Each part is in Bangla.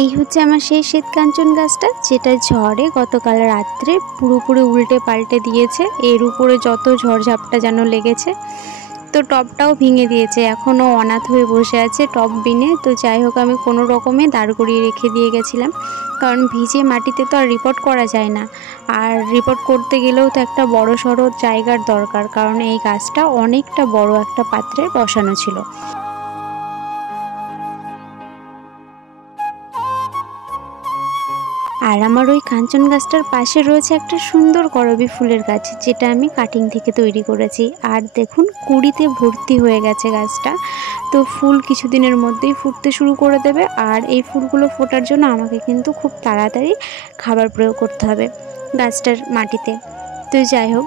এই হচ্ছে আমার সেই শ্বেতকাঞ্চন গাছটা, যেটা ঝড়ে গতকাল রাত্রে পুরোপুরি উল্টে পাল্টে দিয়েছে। এর উপরে যত ঝড়ঝাপটা যেন লেগেছে, তো টবটাও ভেঙে দিয়েছে। এখনও অনাথ হয়ে বসে আছে টব বিনে। তো যাই হোক, আমি কোনো রকমে দাঁড় করিয়ে রেখে দিয়ে গেছিলাম, কারণ ভিজে মাটিতে তো আর রিপোর্ট করা যায় না। আর রিপোর্ট করতে গেলেও তো একটা বড় সড়ো জায়গার দরকার, কারণ এই গাছটা অনেকটা বড় একটা পাত্রে বসানো ছিল। আর আমার ওই কাঞ্চন গাছটার পাশে রয়েছে একটা সুন্দর করবী ফুলের গাছ, যেটা আমি কাটিং থেকে তৈরি করেছি। আর দেখুন, কুঁড়িতে ভর্তি হয়ে গেছে গাছটা। তো ফুল কিছুদিনের মধ্যেই ফুটতে শুরু করে দেবে। আর এই ফুলগুলো ফোটার জন্য আমাকে কিন্তু খুব তাড়াতাড়ি খাবার প্রয়োগ করতে হবে গাছটার মাটিতে। তো যাই হোক,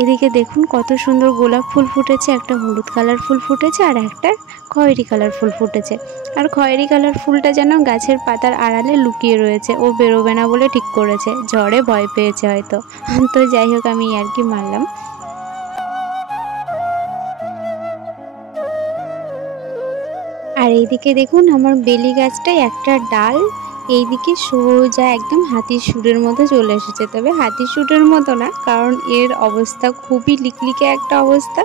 এদিকে দেখুন কত সুন্দর গোলাপ ফুল ফুটেছে, একটা হলুদ কালার ফুল ফুটেছে আর একটা খয়েরি কালার ফুল ফুটেছে। আর খয়েরি কালার ফুলটা যেন গাছের পাতার আড়ালে লুকিয়ে রয়েছে, ও বেরোবে না বলে ঠিক করেছে, ঝড়ে ভয় পেয়েছে হয়তো। তো যাই হোক, আমি আর কি মারলাম। আর এইদিকে দেখুন, আমার বেলি গাছটায় একটা ডাল এইদিকে সোজা একদম হাতির সুরের মতো চলে এসেছে। তবে হাতির সুরের মতো না, কারণ এর অবস্থা খুবই লিকলিকে একটা অবস্থা।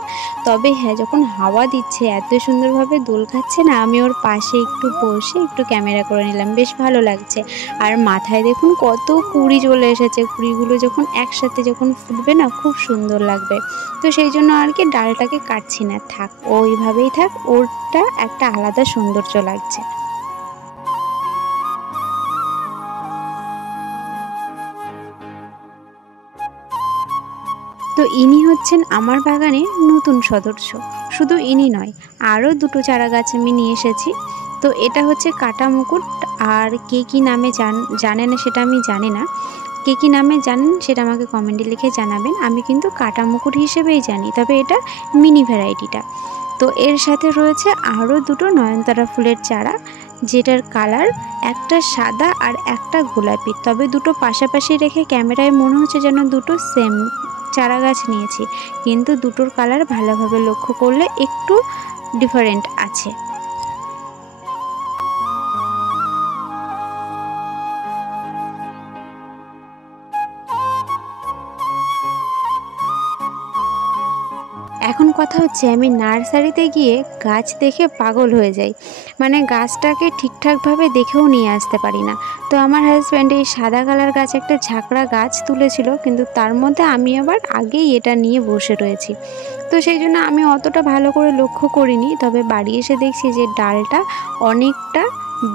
তবে হ্যাঁ, যখন হাওয়া দিচ্ছে এত সুন্দরভাবে দোল খাচ্ছে না, আমি ওর পাশে একটু বসে একটু ক্যামেরা করে নিলাম, বেশ ভালো লাগছে। আর মাথায় দেখুন কত কুঁড়ি চলে এসেছে, কুঁড়িগুলো যখন একসাথে যখন ফুটবে না, খুব সুন্দর লাগবে। তো সেই জন্য আর কি ডালটাকে কাটছি না, থাক ওইভাবেই থাক, ওরটা একটা আলাদা সৌন্দর্য লাগছে। তো ইনি হচ্ছেন আমার বাগানের নতুন সদস্য। শুধু ইনি নয়, আরও দুটো চারা গাছ আমি নিয়ে এসেছি। তো এটা হচ্ছে কাটা মুকুট। আর কে কী নামে জানে না সেটা আমি জানি না, কে কী নামে জানেন সেটা আমাকে কমেন্টে লিখে জানাবেন। আমি কিন্তু কাটা মুকুট হিসেবেই জানি, তবে এটা মিনি ভ্যারাইটিটা। তো এর সাথে রয়েছে আরও দুটো নয়নতারা ফুলের চারা, যেটার কালার একটা সাদা আর একটা গোলাপি। তবে দুটো পাশাপাশি রেখে ক্যামেরায় মনে হচ্ছে যেন দুটো সেম চারা গাছ নিয়েছি, কিন্তু দুটোর কালার ভালোভাবে লক্ষ্য করলে একটু ডিফারেন্ট আছে। এখন কথা হচ্ছে, আমি নার্সারিতে গিয়ে গাছ দেখে পাগল হয়ে যাই, মানে গাছটাকে ঠিকঠাকভাবে দেখেও নিয়ে আসতে পারি না। তো আমার হাজব্যান্ড এই সাদা কালার গাছ একটা ঝাঁকড়া গাছ তুলেছিল, কিন্তু তার মধ্যে আমি আবার আগেই এটা নিয়ে বসে রয়েছি। তো সেই জন্য আমি অতটা ভালো করে লক্ষ্য করিনি। তবে বাড়ি এসে দেখছি যে ডালটা অনেকটা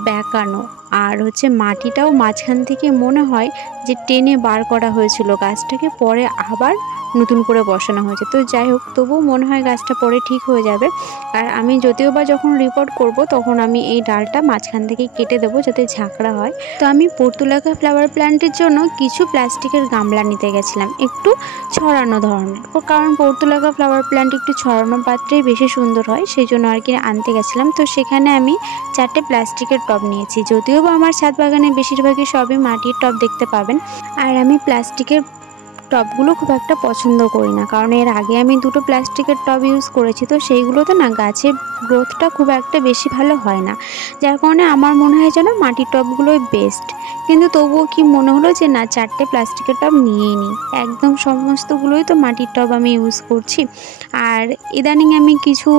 বেঁকানো, আর হচ্ছে মাটিটাও মাঝখান থেকে মনে হয় যে টেনে বার করা হয়েছিল গাছটাকে, পরে আবার নতুন করে বসানো হয়েছে। তো যাই হোক, তবুও মনে হয় গাছটা পরে ঠিক হয়ে যাবে। আর আমি যদিও বা যখন রিপোর্ট করব, তখন আমি এই ডালটা মাঝখান থেকে কেটে দেবো যাতে ঝাঁকড়া হয়। তো আমি পর্তুলাকা ফ্লাওয়ার প্ল্যান্টের জন্য কিছু প্লাস্টিকের গামলা নিতে গেছিলাম, একটু ছড়ানো ধরনের, কারণ পর্তুলাকা ফ্লাওয়ার প্ল্যান্ট একটু ছড়ানো পাত্রেই বেশি সুন্দর হয়, সেই জন্য আর কি আনতে গেছিলাম। তো সেখানে আমি 4টে প্লাস্টিকের টব নিয়েছি। যদিও বা আমার ছাদ বাগানে বেশিরভাগই সবই মাটির টব দেখতে পাবেন। আর আমি প্লাস্টিকের টবগুলো খুব একটা পছন্দ করি না, কারণ এর আগে আমি দুটো প্লাস্টিকের টব ইউজ করেছি। তো সেইগুলোতে না গাছের গ্রোথটা খুব একটা বেশি ভালো হয় না, যার কারণে আমার মনে হয় যেন মাটির টবগুলোই বেস্ট। কিন্তু তবুও কি মনে হলো যে না, 4টে প্লাস্টিকের টব নিয়েই নিই। একদম সমস্তগুলোই তো মাটির টব আমি ইউজ করছি। আর ইদানিং আমি কিছু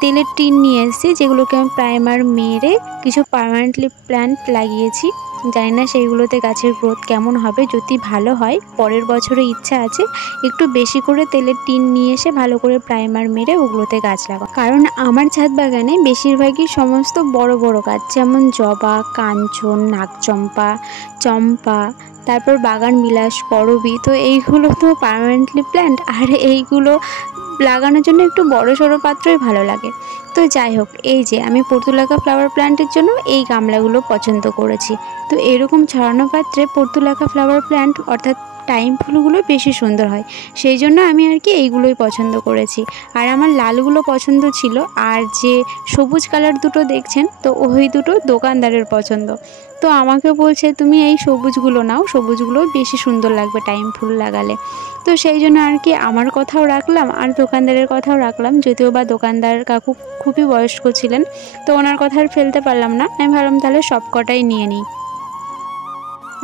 তেলের টিন নিয়ে এসেছি, যেগুলোকে আমি প্রাইমার মেরে কিছু পার্মানেন্টলি প্ল্যান্ট লাগিয়েছি। জানি না সেইগুলোতে গাছের গ্রোথ কেমন হবে। যদি ভালো হয়, পরের বছরে ইচ্ছা আছে একটু বেশি করে তেলের টিন নিয়ে এসে ভালো করে প্রাইমার মেরে ওগুলোতে গাছ লাগাবো। কারণ আমার ছাদ বাগানে বেশিরভাগই সমস্ত বড় বড় গাছ, যেমন জবা, কাঞ্চন, নাগচম্পা, চম্পা, তারপর বাগান বিলাস, করবী। তো এইগুলো তো পার্মানেন্টলি প্ল্যান্ট, আর এইগুলো লাগানোর জন্য একটু বড় সড়ো পাত্রই ভালো লাগে। তো যাই হোক, এই যে আমি পর্তুলাকা ফ্লাওয়ার প্ল্যান্টের জন্য এই গামলাগুলো পছন্দ করেছি। তো এরকম ছড়ানো পাত্রে পর্তুলাকা ফ্লাওয়ার প্ল্যান্ট অর্থাৎ টাইম ফুলগুলো বেশি সুন্দর হয়, সেই জন্য আমি আর কি এইগুলোই পছন্দ করেছি। আর আমার লালগুলো পছন্দ ছিল, আর যে সবুজ কালার দুটো দেখছেন তো ওই দুটো দোকানদারের পছন্দ। তো আমাকে বলছে তুমি এই সবুজগুলো নাও, সবুজগুলো বেশি সুন্দর লাগবে টাইম ফুল লাগালে। তো সেই জন্য আর কি আমার কথাও রাখলাম আর দোকানদারের কথাও রাখলাম, যদিও বা দোকানদার কাকু খুবই বয়স্ক ছিলেন, তো ওনার কথা আর ফেলতে পারলাম না। আমি ভাবলাম তাহলে সব কটাই নিয়ে নিই।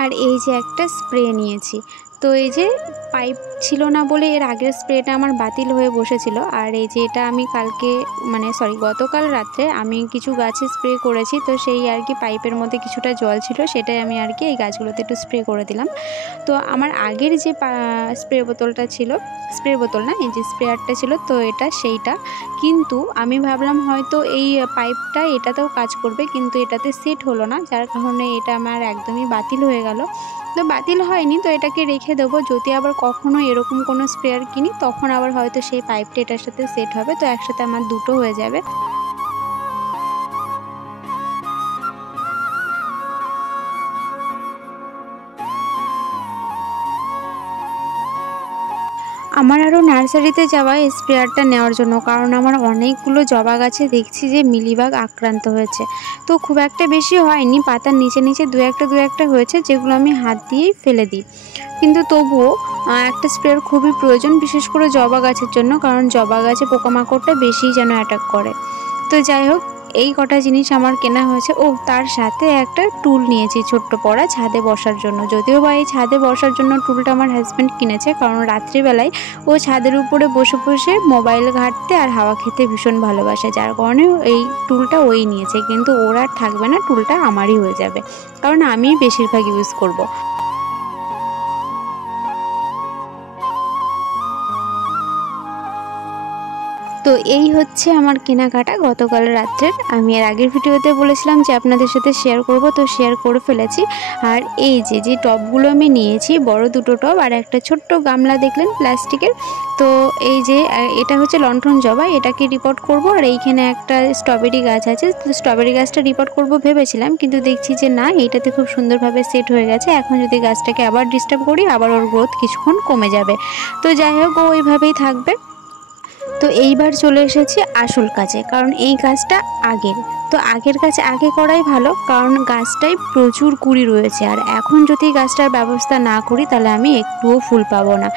আর এই যে একটা স্প্রে নিয়েছি, তো এই যে পাইপ ছিল না বলে এর আগের স্প্রেটা আমার বাতিল হয়ে বসেছিল। আর এই যে এটা আমি গতকাল রাত্রে আমি কিছু গাছে স্প্রে করেছি, তো সেই আর কি পাইপের মধ্যে কিছুটা জল ছিল, সেটাই আমি আর কি এই গাছগুলোতে একটু স্প্রে করে দিলাম। তো আমার আগের যে স্প্রে বোতলটা ছিল, স্প্রে বোতল না, এই যে স্প্রেয়ারটা ছিল, তো সেইটা কিন্তু আমি ভাবলাম হয়তো এই পাইপটা এটাতেও কাজ করবে, কিন্তু এটাতে সেট হলো না, যার কারণে এটা আমার একদমই বাতিল হয়ে গেল। তো বাতিল হয়নি, তো এটাকে রেখে দেবো, যদি আবার কখনো এরকম কোনো স্প্রেয়ার কিনি তখন আবার হয়তো সেই পাইপটা এটার সাথে সেট হবে, তো একসাথে আমার দুটো হয়ে যাবে। আমার আরও নার্সারিতে যাওয়া স্প্রেয়ারটা নেওয়ার জন্য, কারণ আমার অনেকগুলো জবা গাছে দেখছি যে মিলিবাগ আক্রান্ত হয়েছে। তো খুব একটা বেশি হয়নি, পাতার নিচে নিচে দু একটা হয়েছে, যেগুলো আমি হাত দিয়েই ফেলে দিই। কিন্তু তবুও একটা স্প্রেয়ার খুবই প্রয়োজন, বিশেষ করে জবা গাছের জন্য, কারণ জবা গাছে পোকামাকড়টা বেশিই যেন অ্যাটাক করে। তো যাই হোক, এই কটা জিনিস আমার কেনা হয়েছে। ও তার সাথে একটা টুল নিয়েছি ছোট্ট পড়া ছাদে বসার জন্য, যদিও বা এই ছাদে বসার জন্য টুলটা আমার হাজব্যান্ড কিনেছে, কারণ রাত্রিবেলায় ও ছাদের উপরে বসে বসে মোবাইল ঘাঁটতে আর হাওয়া খেতে ভীষণ ভালোবাসে, যার কারণে এই টুলটা ওই নিয়েছে। কিন্তু ওর আর থাকবে না, টুলটা আমারই হয়ে যাবে, কারণ আমিই বেশিরভাগ ইউজ করব। তো এই হচ্ছে আমার কেনাকাটা গতকাল রাত্রের। আমি এর আগের ভিডিওতে বলেছিলাম যে আপনাদের সাথে শেয়ার করব, তো শেয়ার করে ফেলেছি। আর এই যে টবগুলো আমি নিয়েছি, বড় দুটো টব আর একটা ছোট্ট গামলা দেখলেন প্লাস্টিকের। তো এই যে এটা হচ্ছে লণ্ঠন জবা, এটাকে রিপোর্ট করব। আর এইখানে একটা স্ট্রবেরি গাছ আছে, তো স্ট্রবেরি গাছটা রিপোর্ট করব ভেবেছিলাম, কিন্তু দেখছি যে না, এইটাতে খুব সুন্দরভাবে সেট হয়ে গেছে। এখন যদি গাছটাকে আবার ডিস্টার্ব করি, আবার ওর গ্রোথ কিছুক্ষণ কমে যাবে। তো যাই হোক, ও ওইভাবেই থাকবে। তো এইবার চলে এসেছি আসল কাজে, কারণ এই গাছটা আগের, তো আগের কাজ আগে করাই ভালো, কারণ গাছটায় প্রচুর কুড়ি রয়েছে। আর এখন যদি গাছটার ব্যবস্থা না করি তাহলে আমি একটুও ফুল পাবো না।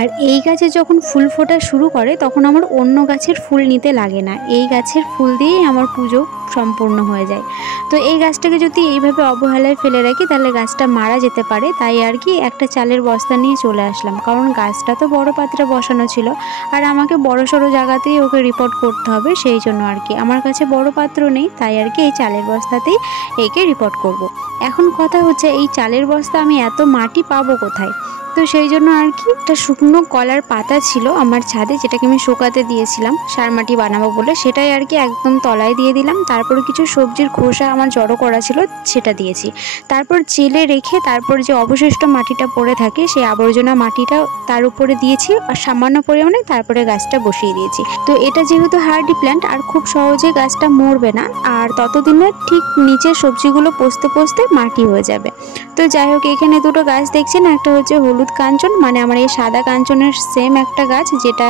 আর এই গাছে যখন ফুল ফোটা শুরু করে তখন আমার অন্য গাছের ফুল নিতে লাগে না, এই গাছের ফুল দিয়েই আমার পুজো সম্পূর্ণ হয়ে যায়। তো এই গাছটাকে যদি এইভাবে অবহেলায় ফেলে রাখি তাহলে গাছটা মারা যেতে পারে, তাই আর কি একটা চালের বস্তা নিয়ে চলে আসলাম, কারণ গাছটা তো বড় পাত্রে বসানো ছিল, আর আমাকে বড় সড়ো জায়গাতেই ওকে রিপোর্ট করতে হবে, সেই জন্য আর কি আমার কাছে বড় পাত্র নেই, তাই আর কি এই চালের বস্তাতেই একে রিপোর্ট করব। এখন কথা হচ্ছে, এই চালের বস্তা আমি এত মাটি পাবো কোথায়? তো সেই জন্য আর কি একটা শুকনো কলার পাতা ছিল আমার ছাদে, যেটাকে আমি শুকাতে দিয়েছিলাম সার মাটি বানাবো বলে, সেটাই আর কি একদম তলায় দিয়ে দিলাম। তারপর কিছু সবজির খোসা আমার জড়ো করা ছিল, সেটা দিয়েছি। তারপর চেলে রেখে তারপর যে অবশিষ্ট মাটিটা পড়ে থাকে, সেই আবর্জনা মাটিটা তার উপরে দিয়েছি আর সামান্য পরিমাণে, তারপরে গাছটা বসিয়ে দিয়েছি। তো এটা যেহেতু হার্ডি প্ল্যান্ট, আর খুব সহজে গাছটা মরবে না, আর ততদিনে ঠিক নিচে সবজিগুলো পচতে পচতে মাটি হয়ে যাবে। তো যাই হোক, এখানে দুটো গাছ দেখছেন, একটা হচ্ছে হলুদ কাঞ্চন, মানে আমার এই সাদা কাঞ্চনের সেম একটা গাছ, যেটা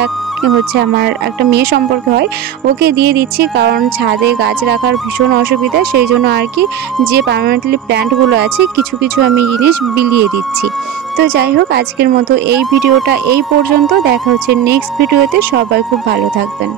হচ্ছে আমার একটা মেয়ে সম্পর্কে হয়, ওকে দিয়ে দিচ্ছি, কারণ ছাদে গাছ রাখার ভীষণ অসুবিধা, সেই জন্য আর কি যে পার্মানেন্টলি প্ল্যান্টগুলো আছে কিছু কিছু আমি জিনিস বিলিয়ে দিচ্ছি। তো যাই হোক, আজকের মতো এই ভিডিওটা এই পর্যন্ত, দেখা হচ্ছে নেক্সট ভিডিওতে। সবাই খুব ভালো থাকবেন।